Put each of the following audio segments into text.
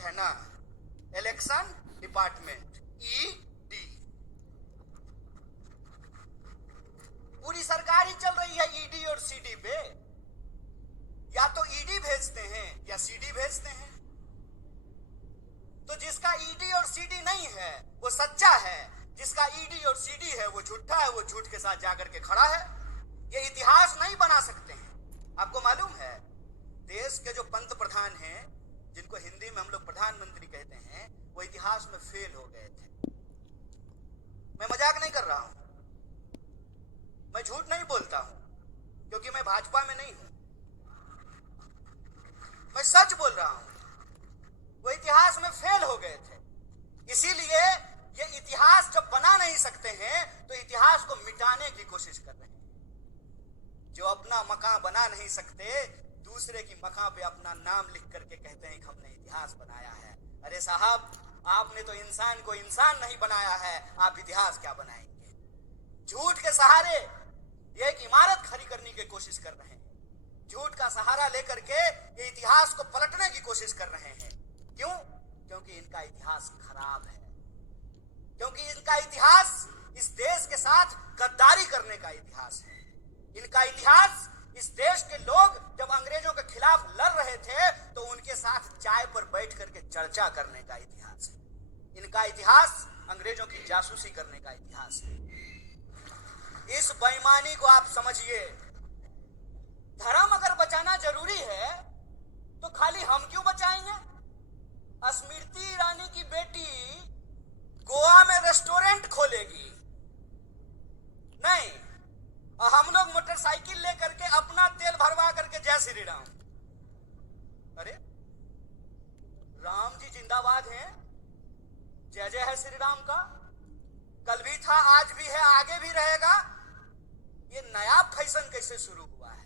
है ना, election department, ED. पूरी सरकार ही चल रही है ईडी और सीडी पे। या तो ईडी भेजते हैं या सीडी भेजते हैं। तो जिसका ईडी और सीडी नहीं है वो सच्चा है, जिसका ईडी और सीडी है वो झूठा है, वो झूठ के साथ जाकर के खड़ा है। ये इतिहास नहीं बना सकते हैं। आपको मालूम है देश के जो पंत प्रधान हैं, जिनको हिंदी में हम लोग प्रधानमंत्री कहते हैं, वो इतिहास में फेल हो गए थे। मैं मजाक नहीं कर रहा हूं, मैं झूठ नहीं बोलता हूं, क्योंकि मैं भाजपा में नहीं हूं। मैं सच बोल रहा हूं, वो इतिहास में फेल हो गए थे। इसीलिए ये इतिहास जब बना नहीं सकते हैं तो इतिहास को मिटाने की कोशिश कर रहे हैं। जो अपना मकान बना नहीं सकते, दूसरे की मकान पे अपना नाम लिख करके कहते हैं कि हमने इतिहास बनाया है। अरे साहब, आपने तो इंसान को इंसान नहीं बनाया है, आप इतिहास क्या बनाएंगे? झूठ के सहारे ये एक इमारत खड़ी करने की कोशिश कर रहे हैं। झूठ का सहारा लेकर के ये इतिहास को पलटने की कोशिश कर रहे हैं। क्यों? क्योंकि इनका इतिहास खराब है, क्योंकि इनका इतिहास इस देश के साथ गद्दारी करने का इतिहास है। इनका इतिहास इस देश के लोग जब अंग्रेजों के खिलाफ लड़ रहे थे तो उनके साथ चाय पर बैठ करके चर्चा करने का इतिहास है। इनका इतिहास अंग्रेजों की जासूसी करने का इतिहास है। इस बेईमानी को आप समझिए। धर्म अगर बचाना जरूरी है तो खाली हम क्यों बचाएंगे? स्मृति ईरानी की बेटी गोवा में रेस्टोरेंट खोलेगी नहीं, और हम लोग मोटरसाइकिल लेकर के अपना तेल भरवा करके जय श्री राम। अरे राम जी जिंदाबाद हैं, जय जय है श्री राम का। कल भी था, आज भी है, आगे भी रहेगा। ये नया फैशन कैसे शुरू हुआ है?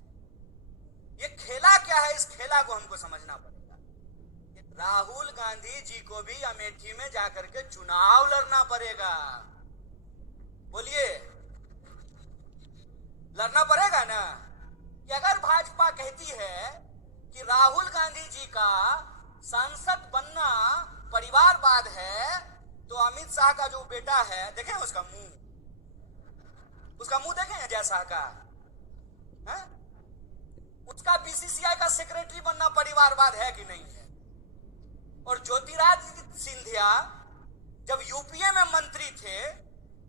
ये खेला क्या है? इस खेला को हमको समझना पड़ेगा। राहुल गांधी जी को भी अमेठी में जाकर के चुनाव लड़ना पड़ेगा। बोलिए, लड़ना पड़ेगा ना? कि अगर भाजपा कहती है कि राहुल गांधी जी का सांसद बनना परिवारवाद है, तो अमित शाह का जो बेटा है, देखें उसका मुंह देखें अजय शाह का, है? उसका बीसीसीआई का सेक्रेटरी बनना परिवारवाद है कि नहीं है? और ज्योतिरादित्य सिंधिया जब यूपीए में मंत्री थे,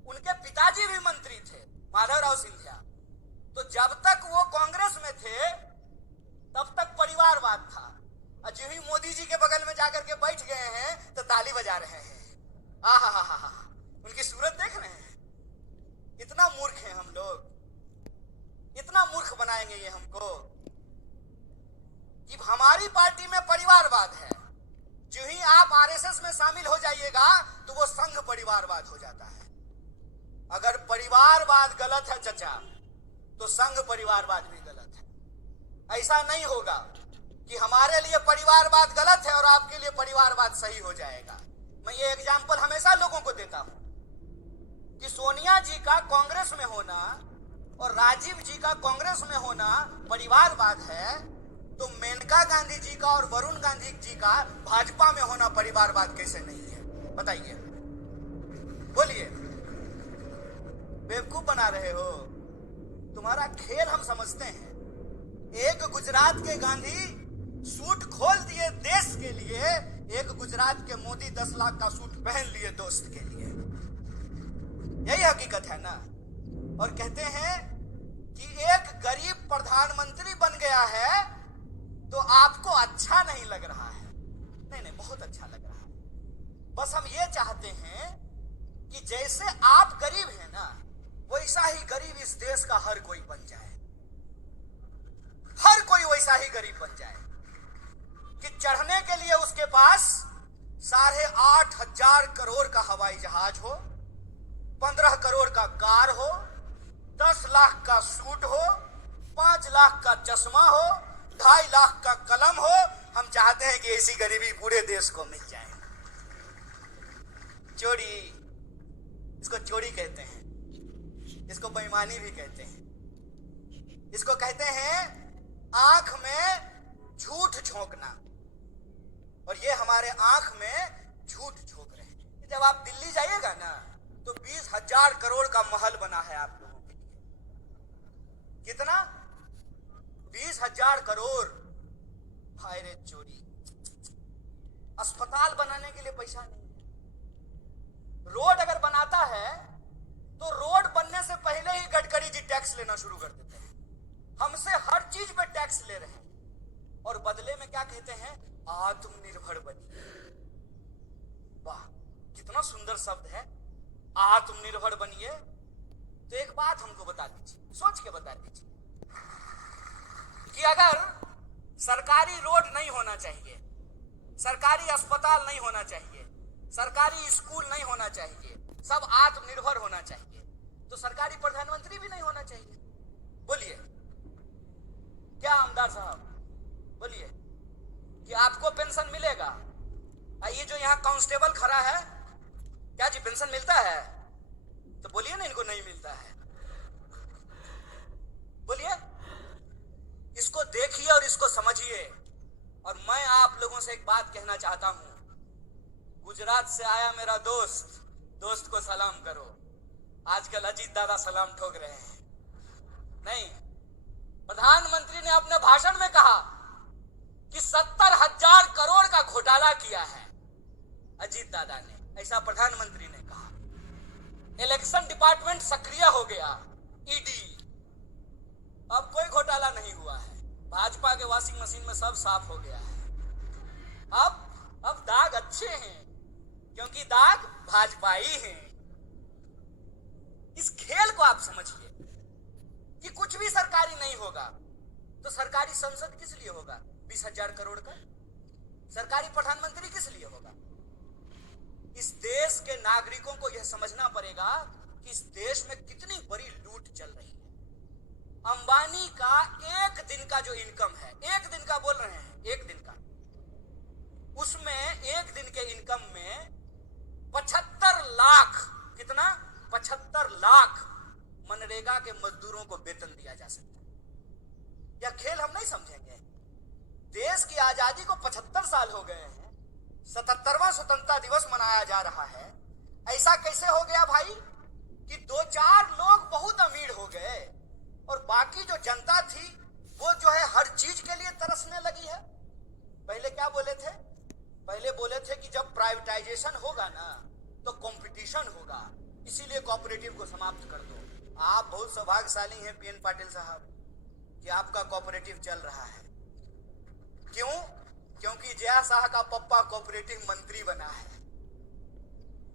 उनके पिताजी भी मंत्री थे, माधवराव सिंधिया। तो जब तक वो कांग्रेस में थे तब तक परिवारवाद था, और जो ही मोदी जी के बगल में जाकर के बैठ गए हैं तो ताली बजा रहे हैं। आहा, उनकी सूरत देख रहे हैं। इतना मूर्ख हैं हम लोग, इतना मूर्ख बनाएंगे ये हमको कि हमारी पार्टी में परिवारवाद है। जो ही आप आरएसएस में शामिल हो जाइएगा तो वो संघ परिवारवाद हो जाता है। अगर परिवारवाद गलत है चचा, तो संघ परिवारवाद भी गलत है। ऐसा नहीं होगा कि हमारे लिए परिवारवाद गलत है और आपके लिए परिवारवाद सही हो जाएगा। मैं ये एग्जाम्पल हमेशा लोगों को देता हूं कि सोनिया जी का कांग्रेस में होना और राजीव जी का कांग्रेस में होना परिवारवाद है, तो मेनका गांधी जी का और वरुण गांधी जी का भाजपा में होना परिवारवाद कैसे नहीं है? बताइए, बोलिए। बेवकूफ बना रहे हो। तुम्हारा खेल हम समझते हैं। एक गुजरात के गांधी सूट खोल दिए देश के लिए, एक गुजरात के मोदी 10 लाख का सूट पहन लिए दोस्त के लिए। यही हकीकत है ना? और कहते हैं कि एक गरीब प्रधानमंत्री बन गया है तो आपको अच्छा नहीं लग रहा है। नहीं, बहुत अच्छा लग रहा है। बस हम ये चाहते हैं कि जैसे आप गरीब हैं ना, वैसा ही गरीब इस देश का हर कोई बन जाए। हर कोई वैसा ही गरीब बन जाए कि चढ़ने के लिए उसके पास 8,500 करोड़ का हवाई जहाज हो, 15 करोड़ का कार हो, 10 लाख का सूट हो, 5 लाख का चश्मा हो, 2.5 लाख का कलम हो। हम चाहते हैं कि ऐसी गरीबी पूरे देश को मिल जाए। चोरी, इसको चोरी कहते हैं, इसको बेईमानी भी कहते हैं। इसको कहते हैं आंख में झूठ झोंकना। और ये हमारे हमारे आंख में झूठ झोंक रहे हैं। जब आप दिल्ली जाइएगा ना तो 20,000 करोड़ का महल बना है आप लोगों के लिए। कितना? 20,000 करोड़। हाय रे चोरी, अस्पताल बनाने के लिए पैसा नहीं है। रोड अगर बनाता है तो रोड बनने से पहले ही गडकरी जी टैक्स लेना शुरू कर देते हैं। हमसे हर चीज पे टैक्स ले रहे हैं और बदले में क्या कहते हैं? आत्मनिर्भर बनिए। वाह, कितना सुंदर शब्द है, आत्मनिर्भर बनिए। तो एक बात हमको बता दीजिए, सोच के बता दीजिए कि अगर सरकारी रोड नहीं होना चाहिए, सरकारी अस्पताल नहीं होना चाहिए, सरकारी स्कूल नहीं होना चाहिए, सब आत्मनिर्भर होना चाहिए, तो सरकारी प्रधानमंत्री भी नहीं होना चाहिए। बोलिए क्या आमदार साहब, बोलिए कि आपको पेंशन मिलेगा? ये जो यहाँ कांस्टेबल खड़ा है, क्या जी पेंशन मिलता है? तो बोलिए ना इनको नहीं मिलता है। बोलिए, इसको देखिए और इसको समझिए। और मैं आप लोगों से एक बात कहना चाहता हूं, गुजरात से आया मेरा दोस्त, दोस्त को सलाम करो। आजकल अजीत दादा सलाम ठोक रहे हैं। नहीं, प्रधानमंत्री ने अपने भाषण में कहा कि 70,000 करोड़ का घोटाला किया है अजीत दादा ने, ऐसा प्रधानमंत्री ने कहा। इलेक्शन डिपार्टमेंट सक्रिय हो गया, ईडी। अब कोई घोटाला नहीं हुआ है, भाजपा के वॉशिंग मशीन में सब साफ हो गया है। अब दाग अच्छे हैं क्योंकि दाग भाजपाई हैं। इस खेल को आप समझिए कि कुछ भी सरकारी नहीं होगा तो सरकारी संसद किस लिए होगा? 20,000 करोड़ का सरकारी प्रधानमंत्री किस लिए होगा? इस देश के नागरिकों को यह समझना पड़ेगा कि इस देश में कितनी बड़ी लूट चल रही है। अंबानी का एक दिन का जो इनकम है, एक दिन का बोल रहे हैं, एक दिन का, उसमें एक दिन के इनकम में 75 लाख, कितना? 75 लाख मनरेगा के मजदूरों को वेतन दिया जा सकता है। यह खेल हम नहीं समझेंगे। देश की आजादी को 75 साल हो गए हैं, 77वां स्वतंत्रता दिवस मनाया जा रहा है। ऐसा कैसे हो गया भाई कि 2-4 लोग बहुत अमीर हो गए और बाकी जो जनता थी वो जो है हर चीज के लिए तरसने लगी है? पहले क्या बोले थे? पहले बोले थे कि जब प्राइवेटाइजेशन होगा ना तो कंपटीशन होगा, इसीलिए कोऑपरेटिव को समाप्त कर दो। आप बहुत सौभाग्यशाली हैं पीएन पाटिल साहब कि आपका कोऑपरेटिव चल रहा है। क्यों? क्योंकि जया शाह का पप्पा कोऑपरेटिव मंत्री बना है।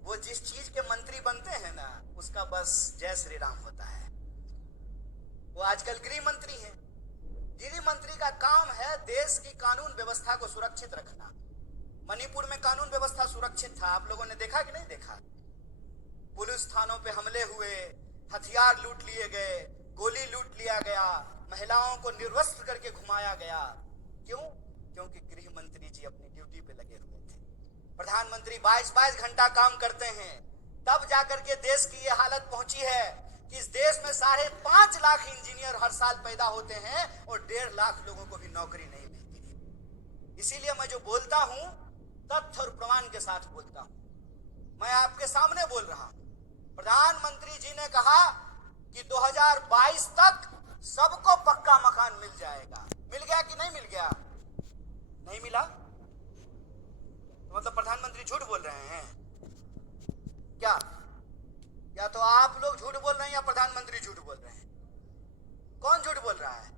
वो जिस चीज के मंत्री बनते हैं ना उसका बस जय श्री राम होता है। वो आजकल गृह मंत्री हैं। गृह मंत्री का काम है देश की कानून व्यवस्था को सुरक्षित रखना। मणिपुर में कानून व्यवस्था सुरक्षित था, आप लोगों ने देखा कि नहीं देखा? पुलिस थानों पे हमले हुए, हथियार लूट लिए गए, गोली लूट लिया गया, महिलाओं को निर्वस्त्र करके घुमाया गया। क्यों? क्योंकि गृह मंत्री जी अपनी ड्यूटी पे लगे हुए थे। प्रधानमंत्री 22-22 घंटा काम करते हैं, तब जाकर के देश की ये हालत पहुंची है कि इस देश में 5.5 लाख इंजीनियर हर साल पैदा होते हैं और 1.5 लाख लोगों को भी नौकरी नहीं मिलती है। इसीलिए मैं जो बोलता हूं तथ्य और प्रमाण के साथ बोलता हूं। मैं आपके सामने बोल रहा हूं। प्रधानमंत्री जी ने कहा कि 2022 तक सबको पक्का मकान मिल जाएगा। मिल गया कि नहीं मिल गया? नहीं मिला तो मतलब प्रधानमंत्री झूठ बोल रहे हैं क्या? या तो आप लोग झूठ बोल रहे हैं या प्रधानमंत्री झूठ बोल रहे हैं। कौन झूठ बोल रहा है?